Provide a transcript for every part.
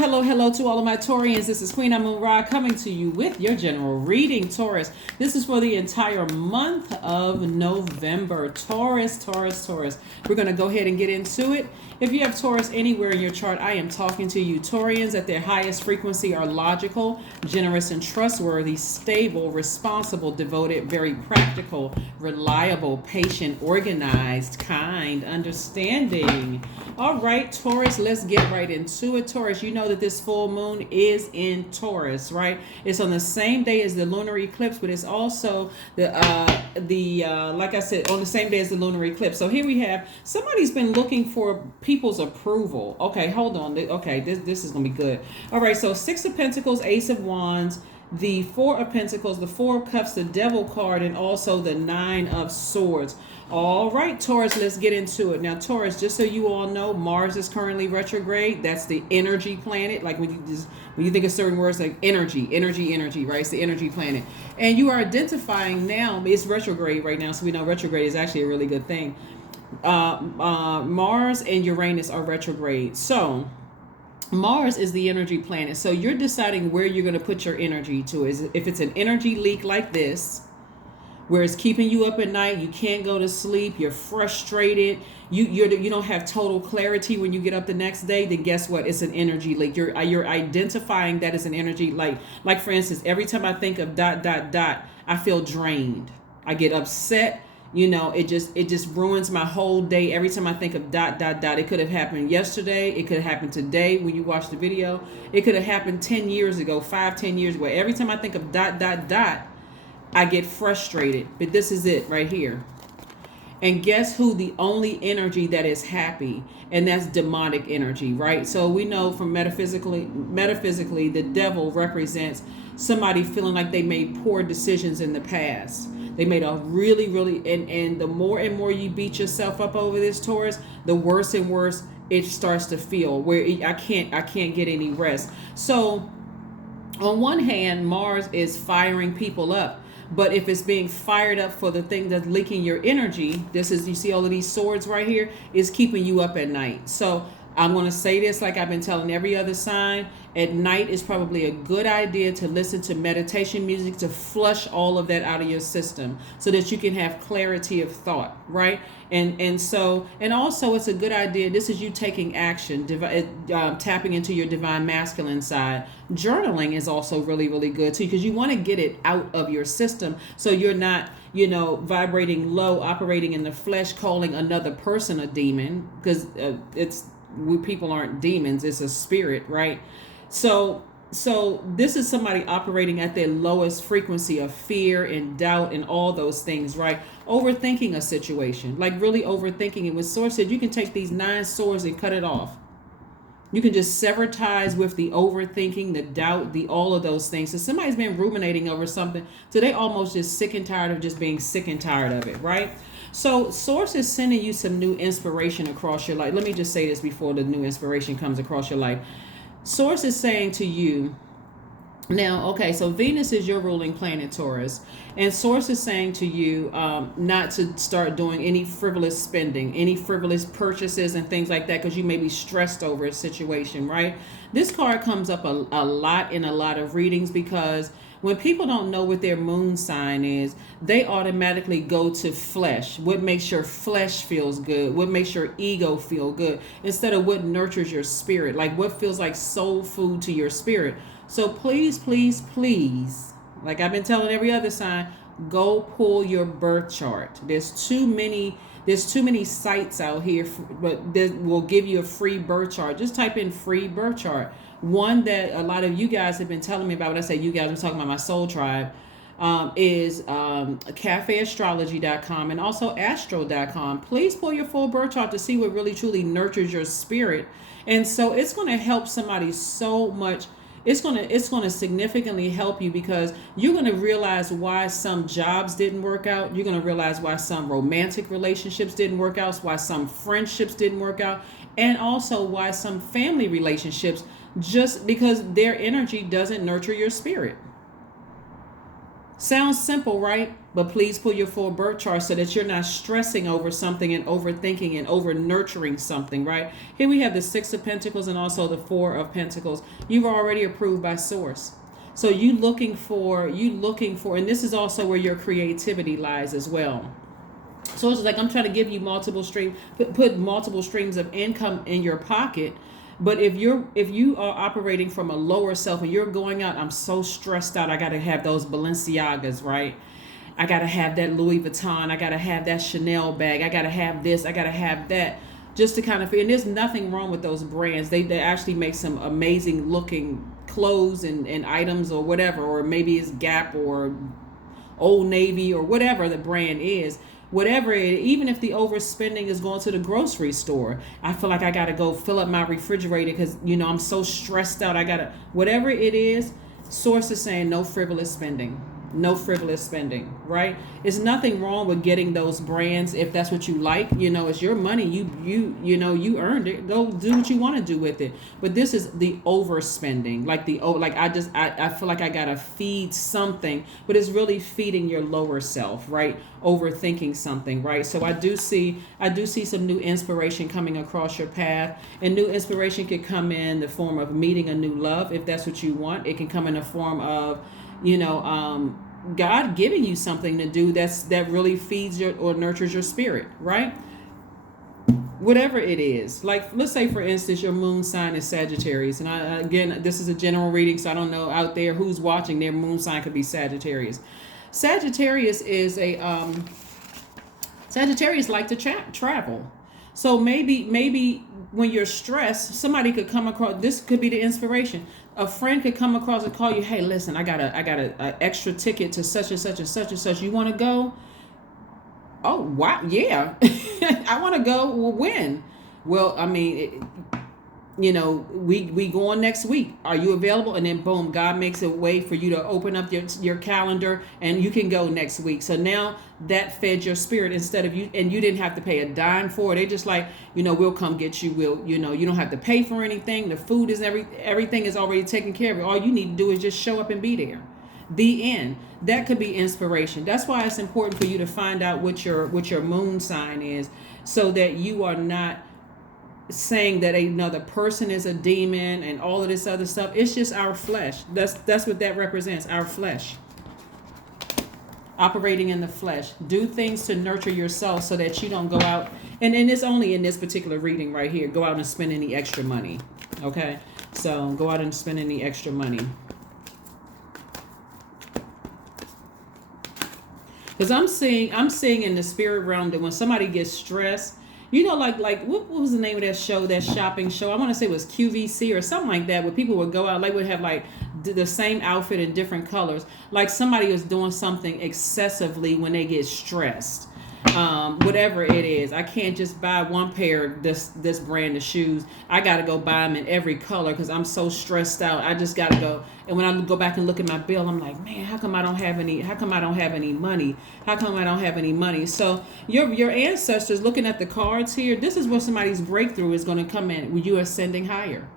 Hello to all of my Taurians. This is Queen Amun Ra coming to you with your general reading, Taurus. This is for the entire month of November. Taurus. We're going to go ahead and get into it. If you have Taurus anywhere in your chart, I am talking to you. Taurians at their highest frequency are logical, generous, and trustworthy, stable, responsible, devoted, very practical, reliable, patient, organized, kind, understanding. All right, Taurus, let's get right into it. Taurus, you know that this full moon is in Taurus, right? It's on the same day as the lunar eclipse, but it's also like I said, on the same day as the lunar eclipse. So here we have somebody's been looking for people's approval. Okay, hold on. Okay, this is gonna be good. All right, so Six of Pentacles, Ace of Wands, the Four of Pentacles, the Four of Cups, the Devil card, and also the Nine of Swords. All right, Taurus, let's get into it. Now, Taurus, just so you all know, Mars is currently retrograde. That's the energy planet. Like when you think of certain words like energy, right? It's the energy planet. And you are identifying now, it's retrograde right now, so we know retrograde is actually a really good thing. Mars and Uranus are retrograde. So Mars is the energy planet. So you're deciding where you're going to put your energy to. If it's an energy leak like this, where it's keeping you up at night, you can't go to sleep, you're frustrated, you don't have total clarity when you get up the next day, then guess what? It's an energy leak. You're identifying that as an energy, like for instance, every time I think of ... I feel drained. I get upset. It just ruins my whole day. Every time I think of ... It could have happened yesterday. It could have happened today when you watch the video. It could have happened 10 years ago, 5-10 years ago. Every time I think of ... I get frustrated. But this is it right here. And guess who the only energy that is happy? And that's demonic energy, right? So we know from metaphysically, the devil represents somebody feeling like they made poor decisions in the past. They made a really, and the more and more you beat yourself up over this, Taurus, the worse and worse it starts to feel, where I can't get any rest. So on one hand, Mars is firing people up. But if it's being fired up for the thing that's leaking your energy, you see all of these swords right here, is keeping you up at night. So I'm going to say this like I've been telling every other sign. At night is probably a good idea to listen to meditation music to flush all of that out of your system so that you can have clarity of thought, right? And also it's a good idea. This is you taking action, tapping into your divine masculine side. Journaling is also really, really good too, because you want to get it out of your system so you're not, vibrating low, operating in the flesh, calling another person a demon, because people aren't demons, it's a spirit, right? So this is somebody operating at their lowest frequency of fear and doubt and all those things, right? Overthinking a situation, like really overthinking it. When Source said you can take these 9 swords and cut it off. You can just sever ties with the overthinking, the doubt, all of those things. So somebody's been ruminating over something, so they almost just sick and tired of just being sick and tired of it, right? So Source is sending you some new inspiration across your life. Let me just say this before the new inspiration comes across your life. Source is saying to you, now, okay, so Venus is your ruling planet, Taurus, and Source is saying to you not to start doing any frivolous spending, any frivolous purchases and things like that, because you may be stressed over a situation, right? This card comes up a lot in a lot of readings, because when people don't know what their moon sign is, they automatically go to flesh. What makes your flesh feels good? What makes your ego feel good? Instead of what nurtures your spirit, like what feels like soul food to your spirit. So please, like I've been telling every other sign, go pull your birth chart. There's too many sites out here, but that will give you a free birth chart. Just type in free birth chart. One that a lot of you guys have been telling me about, when I say you guys, I'm talking about my soul tribe, is cafeastrology.com and also astro.com. Please pull your full birth chart to see what really truly nurtures your spirit. And so it's going to help somebody so much. It's going to significantly help you, because you're going to realize why some jobs didn't work out. You're going to realize why some romantic relationships didn't work out, why some friendships didn't work out, and also why some family relationships, just because their energy doesn't nurture your spirit. Sounds simple, right? But please pull your full birth chart so that you're not stressing over something and overthinking and over nurturing something, right? Here we have the Six of Pentacles and also the Four of Pentacles. You've already approved by Source. So you looking for, and this is also where your creativity lies as well. So it's like I'm trying to give you multiple streams, put multiple streams of income in your pocket. But if you are operating from a lower self and you're going out, I'm so stressed out, I got to have those Balenciagas, right? I got to have that Louis Vuitton, I got to have that Chanel bag, I got to have this, I got to have that, just to kind of, and there's nothing wrong with those brands. They actually make some amazing looking clothes and items or whatever, or maybe it's Gap or Old Navy or whatever the brand is. Whatever it, even if the overspending is going to the grocery store, I feel like I got to go fill up my refrigerator because, I'm so stressed out. I got to, whatever it is, Source is saying no frivolous spending. No frivolous spending, right? It's nothing wrong with getting those brands if that's what you like. It's your money. You earned it. Go do what you want to do with it. But this is the overspending, I feel like I gotta feed something, but it's really feeding your lower self, right? Overthinking something, right? So I do see some new inspiration coming across your path, and new inspiration could come in the form of meeting a new love if that's what you want. It can come in the form of God giving you something to do that really feeds or nurtures your spirit, right? Whatever it is. Like, let's say, for instance, your moon sign is Sagittarius. And again, this is a general reading, so I don't know out there who's watching, their moon sign could be Sagittarius. Sagittarius is Sagittarius like to travel. So maybe when you're stressed, somebody could come across, this could be the inspiration. A friend could come across and call you, hey, listen, I got a extra ticket to such and such and such and such. You want to go? Oh, wow. Yeah. I want to go. Well, when? Well, I mean, we going next week. Are you available? And then boom, God makes a way for you to open up your calendar and you can go next week. So now that fed your spirit instead of you, and you didn't have to pay a dime for it. They just like, we'll come get you. You don't have to pay for anything. The food is everything is already taken care of. All you need to do is just show up and be there. The end. That could be inspiration. That's why it's important for you to find out what your moon sign is, so that you are not saying that another person is a demon and all of this other stuff. It's just our flesh. That's what that represents, our flesh. Operating in the flesh. Do things to nurture yourself so that you don't go out, and it's only in this particular reading right here, go out and spend any extra money. Okay? So go out and spend any extra money. Because I'm seeing in the spirit realm that when somebody gets stressed, like what was the name of that show, that shopping show? I want to say it was QVC or something like that, where people would go out, like would have like the same outfit in different colors. Like somebody was doing something excessively when they get stressed. Whatever it is, I can't just buy one pair of this brand of shoes. I got to go buy them in every color because I'm so stressed out. I just got to go. And when I go back and look at my bill, I'm like, man, how come I don't have any money? How come I don't have any money? So your ancestors, looking at the cards here, this is where somebody's breakthrough is going to come in when you are ascending higher,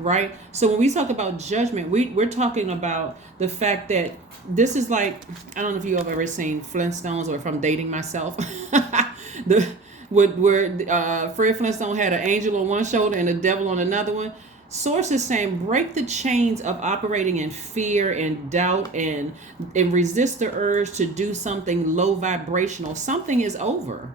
right? So when we talk about judgment, we're talking about the fact that this is like, I don't know if you have ever seen Flintstones, or if I'm dating myself, where Fred Flintstone had an angel on one shoulder and a devil on another one. Source is saying break the chains of operating in fear and doubt and resist the urge to do something low vibrational. Something is over.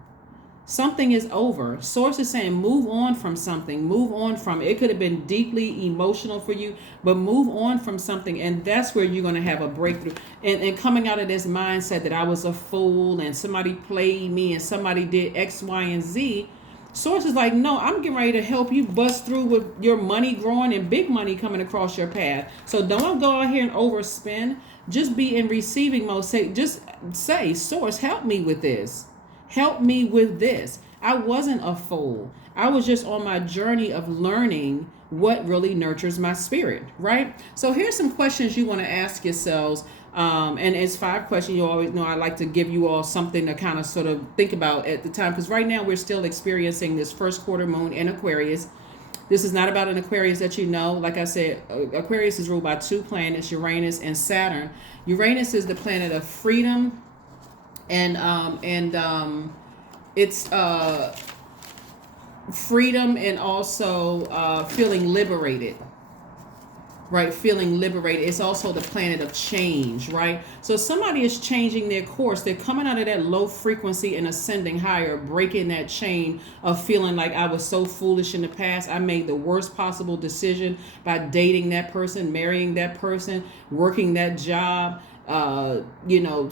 Something is over. Source is saying move on from something. Move on from it. It could have been deeply emotional for you, but move on from something. And that's where you're going to have a breakthrough. And coming out of this mindset that I was a fool and somebody played me and somebody did X, Y, and Z. Source is like, no, I'm getting ready to help you bust through with your money growing and big money coming across your path. So don't go out here and overspend. Just be in receiving mode. Say, Source, help me with this. Help me with this. I wasn't a fool. I was just on my journey of learning what really nurtures my spirit, right? So here's some questions you want to ask yourselves. And it's 5 questions. You always know I like to give you all something to kind of sort of think about at the time, because right now we're still experiencing this first quarter moon in Aquarius. This is not about an Aquarius that you know. Like I said, Aquarius is ruled by two planets, Uranus and Saturn. Uranus is the planet of freedom, and it's freedom and also feeling liberated. Right, feeling liberated. It's also the planet of change, right? So somebody is changing their course. They're coming out of that low frequency and ascending higher, breaking that chain of feeling like I was so foolish in the past. I made the worst possible decision by dating that person, marrying that person, working that job,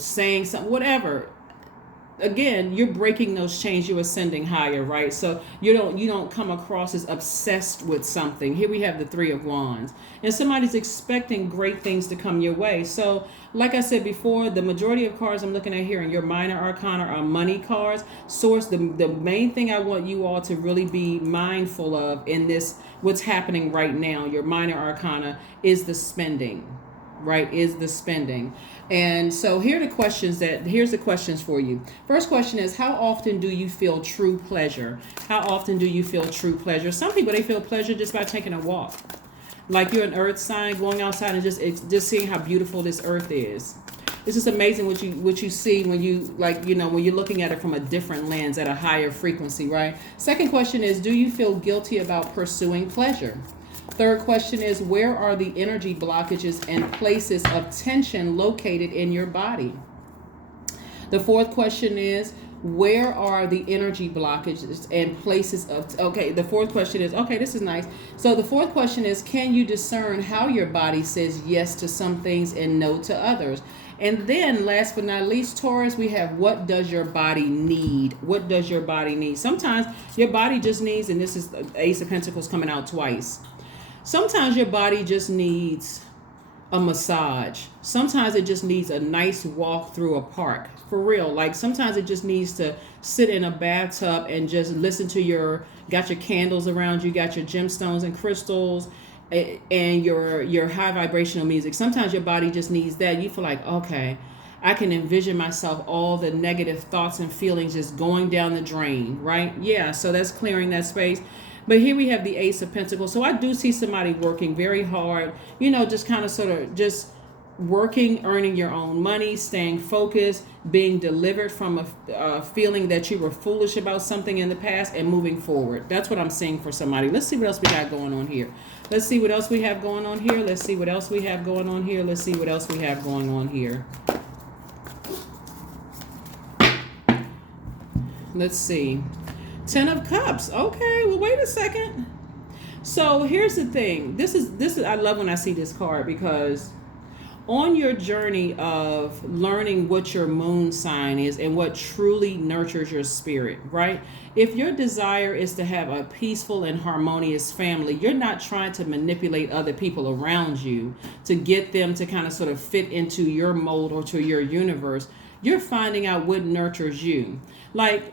saying something, whatever. Again, you're breaking those chains, you're ascending higher, right? So you don't come across as obsessed with something. Here we have the Three of Wands, and somebody's expecting great things to come your way. So like I said before, the majority of cards I'm looking at here in your minor arcana are money cards. Source, the main thing I want you all to really be mindful of in this, what's happening right now, your minor arcana, is the spending, right? Is the spending. And so here's the questions for you. First question is, how often do you feel true pleasure? How often do you feel true pleasure? Some people, they feel pleasure just by taking a walk. Like you're an earth sign, going outside and just seeing how beautiful this earth is. It's just amazing what you see when you when you're looking at it from a different lens at a higher frequency, right? Second question is, do you feel guilty about pursuing pleasure? Third question is, where are the energy blockages and places of tension located in your body? The fourth question is, where are the energy blockages and places of, the fourth question is, this is nice. So the fourth question is, can you discern how your body says yes to some things and no to others? And then last but not least, Taurus, we have, what does your body need? What does your body need? Sometimes your body just needs, and this is Ace of Pentacles coming out twice. Sometimes your body just needs a massage. Sometimes it just needs a nice walk through a park. For real. Like sometimes it just needs to sit in a bathtub and just listen to got your candles around you, got your gemstones and crystals and your high vibrational music. Sometimes your body just needs that. You feel like, okay, I can envision myself, all the negative thoughts and feelings just going down the drain, right? Yeah, so that's clearing that space. But here we have the Ace of Pentacles. So I do see somebody working very hard, just kind of sort of just working, earning your own money, staying focused, being delivered from a feeling that you were foolish about something in the past and moving forward. That's what I'm seeing for somebody. Let's see what else we got going on here. Let's see what else we have going on here. Let's see what else we have going on here. Let's see what else we have going on here. Let's see. 10 of Cups. Okay, well, wait a second. So here's the thing. This is I love when I see this card, because on your journey of learning what your moon sign is and what truly nurtures your spirit, right? If your desire is to have a peaceful and harmonious family, you're not trying to manipulate other people around you to get them to kind of sort of fit into your mold or to your universe. You're finding out what nurtures you. Like,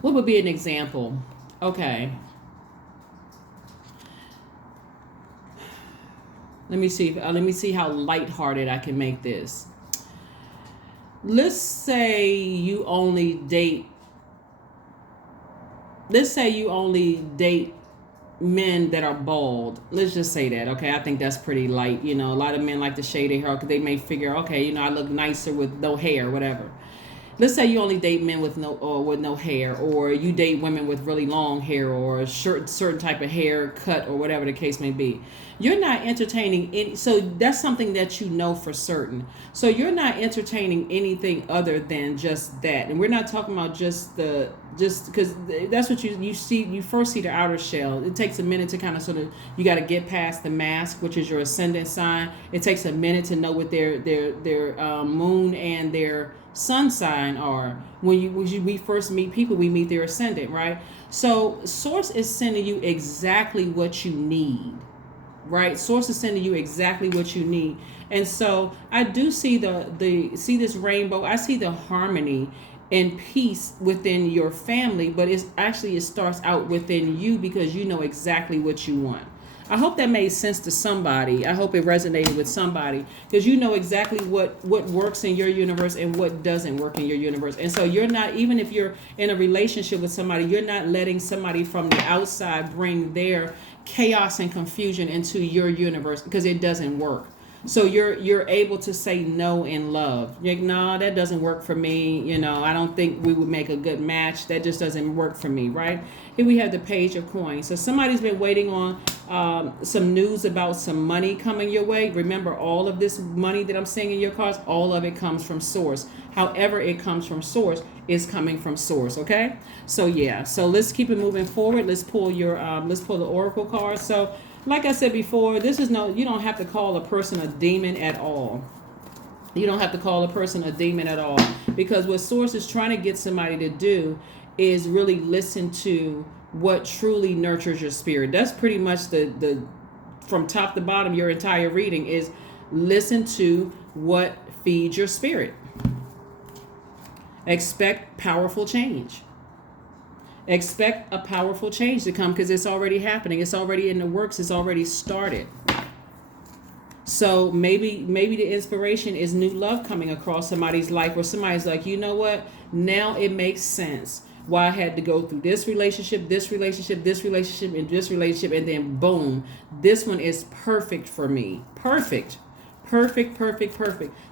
what would be an example? Okay. Let me see how lighthearted I can make this. Let's say you only date men that are bald. Let's just say that, okay? I think that's pretty light. A lot of men like to shave their hair because they may figure, okay, I look nicer with no hair, whatever. Let's say you only date men with no hair, or you date women with really long hair, or a certain type of hair cut, or whatever the case may be. You're not entertaining any. So that's something that you know for certain. So you're not entertaining anything other than just that. And we're not talking about just because that's what you see. You first see the outer shell. It takes a minute to kind of you got to get past the mask, which is your ascendant sign. It takes a minute to know what their moon and their sun sign are. When we first meet people, we meet their ascendant, right? So Source is sending you exactly what you need, right? Source is sending you exactly what you need. And so I do see see this rainbow. I see the harmony and peace within your family, but it starts out within you, because you know exactly what you want. I hope that made sense to somebody. I hope it resonated with somebody, because you know exactly what works in your universe and what doesn't work in your universe. And so you're not, even if you're in a relationship with somebody, you're not letting somebody from the outside bring their chaos and confusion into your universe, because it doesn't work. So you're able to say no in love. You're like, no, that doesn't work for me. You know, I don't think we would make a good match. That just doesn't work for me, right? Here we have the Page of Coins. So somebody's been waiting on some news about some money coming your way. Remember, all of this money that I'm seeing in your cards, all of it comes from source. However it comes from source is coming from source, okay? So yeah, so let's keep it moving forward. Let's pull the Oracle card. So like I said before, you don't have to call a person a demon at all. You don't have to call a person a demon at all, because what source is trying to get somebody to do is really listen to what truly nurtures your spirit. That's pretty much the from top to bottom, your entire reading is listen to what feeds your spirit. Expect powerful change. Expect a powerful change to come, because it's already happening. It's already in the works. It's already started. So maybe the inspiration is new love coming across somebody's life, where somebody's like, you know what? Now it makes sense why I had to go through this relationship, and this relationship, and then boom, this one is perfect for me. Perfect.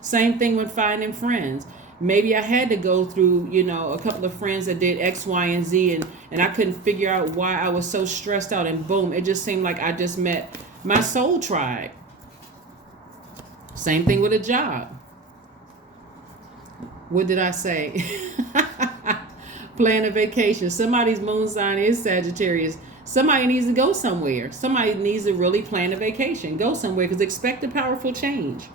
Same thing when finding friends. Maybe I had to go through, a couple of friends that did X, Y, and Z, and I couldn't figure out why I was so stressed out, and boom, it just seemed like I just met my soul tribe. Same thing with a job. What did I say? Plan a vacation. Somebody's moon sign is Sagittarius. Somebody needs to go somewhere. Somebody needs to really plan a vacation. Go somewhere, because expect a powerful change.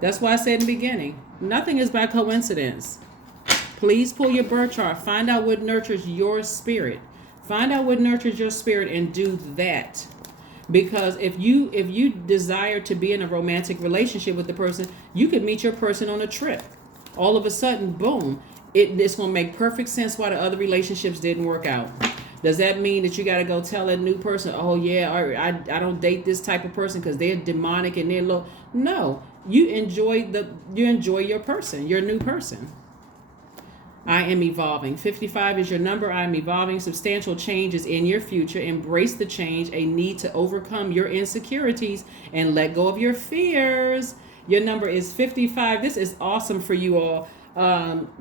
That's why I said in the beginning, nothing is by coincidence. Please pull your birth chart. Find out what nurtures your spirit. Find out what nurtures your spirit and do that. Because if you desire to be in a romantic relationship with the person, you could meet your person on a trip. All of a sudden, boom, it's going to make perfect sense why the other relationships didn't work out. Does that mean that you got to go tell a new person, oh yeah, I don't date this type of person because they're demonic and they're low? No, you enjoy your person, your new person. I am evolving. 55 is your number. I am evolving. Substantial change is in your future. Embrace the change. A need to overcome your insecurities and let go of your fears. Your number is 55. This is awesome for you all,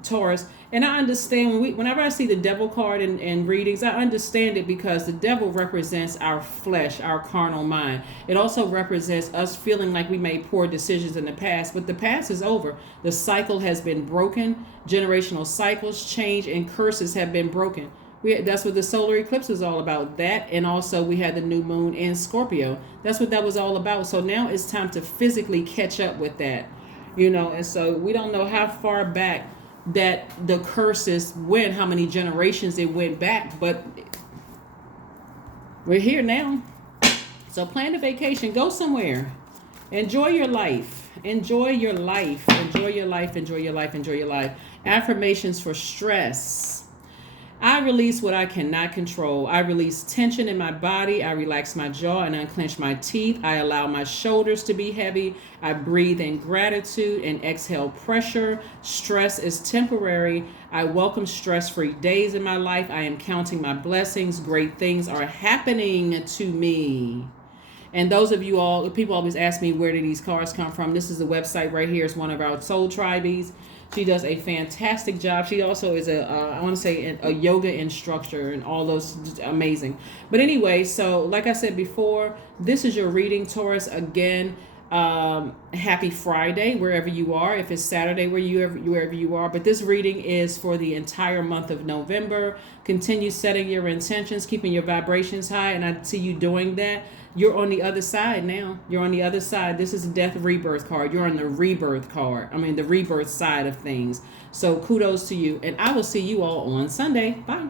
Taurus. And I understand whenever I see the devil card in readings, I understand it, because the devil represents our flesh, our carnal mind. It also represents us feeling like we made poor decisions in the past, but the past is over. The cycle has been broken. Generational cycles, change, and curses have been broken. That's what the solar eclipse was all about. That, and also we had the new moon in Scorpio. That's what that was all about. So now it's time to physically catch up with that. And so we don't know how far back that the curses went, how many generations it went back, but we're here now. So plan a vacation, go somewhere, enjoy your life, enjoy your life, enjoy your life, enjoy your life, enjoy your life. Affirmations for stress. I release what I cannot control. I release tension in my body. I relax my jaw and unclench my teeth. I allow my shoulders to be heavy. I breathe in gratitude and exhale pressure. Stress is temporary. I welcome stress-free days in my life. I am counting my blessings. Great things are happening to me. And those of you all, people always ask me, where do these cards come from? This is the website right here. It's one of our soul tribees. She does a fantastic job. She also is a yoga instructor, and all those, amazing. But anyway, so like I said before, this is your reading, Taurus. Again, happy Friday wherever you are. If it's Saturday wherever you are. But this reading is for the entire month of November. Continue setting your intentions, keeping your vibrations high, and I see you doing that. You're on the other side now. You're on the other side. This is a death rebirth card. You're on the rebirth card. The rebirth side of things. So kudos to you. And I will see you all on Sunday. Bye.